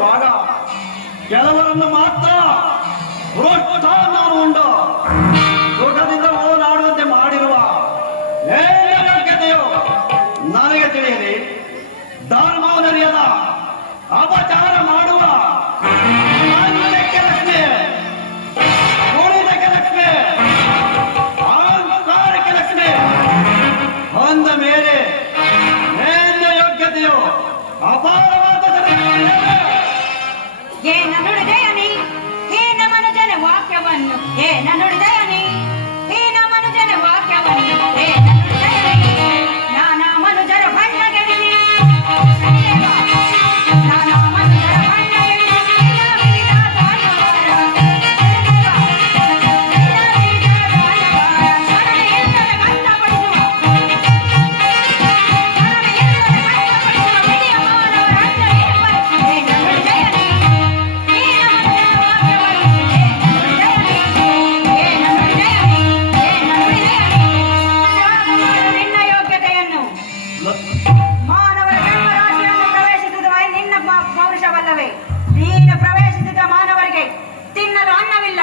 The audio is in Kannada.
ಇರುವಾಗ ಕೆಲವರನ್ನು ಮಾತ್ರ ಪ್ರೋತ್ಸಾಹವನ್ನು ಸುಖದಿಂದ ಓಡಾಡುವಂತೆ ಮಾಡಿರುವ ಯೋಗ್ಯತೆಯು ನನಗೆ ತಿಳಿಯಲಿ. ಧರ್ಮವನ್ನರಿಯದ ಅಪಚಾರ ಮಾಡುವ ಕೆಲಸಕ್ಕೆ ಉಳಿದ ಕೆಲಸಕ್ಕೆ ಅಹಂಕಾರ ಕೆಲಸಕ್ಕೆ ಅಂದ ಮೇಲೆ ಯೋಗ್ಯತೆಯು ಅಪಾರವಾದ ಏನ ನುಡಿದೆಯನಿ ಹೀನ ಮನುಜನ ವಾಕ್ಯವನ್ನು ಏನ ನುಡಿದೆಯನಿ ಹೀನ ಮನುಜನ ವಾಕ್ಯವನ್ನು ಏನ ನುಡಿದೆಯನಿ ನಾನಾ ಮನುಜರ ಬಣ್ಣಗೆಡಿನಿ ನಾನಾ ಮನುಜರ ಬಣ್ಣಗೆಡಿನಿ ಮಾನವರ ಜನ್ಮರಾಶಿಯನ್ನು ಪ್ರವೇಶಿಸಿದ ನಿನ್ನ ಪೌರುಷವಲ್ಲವೇ? ನೀನು ಪ್ರವೇಶಿಸಿದ ಮಾನವರಿಗೆ ತಿನ್ನಲು ಅನ್ನವಿಲ್ಲ,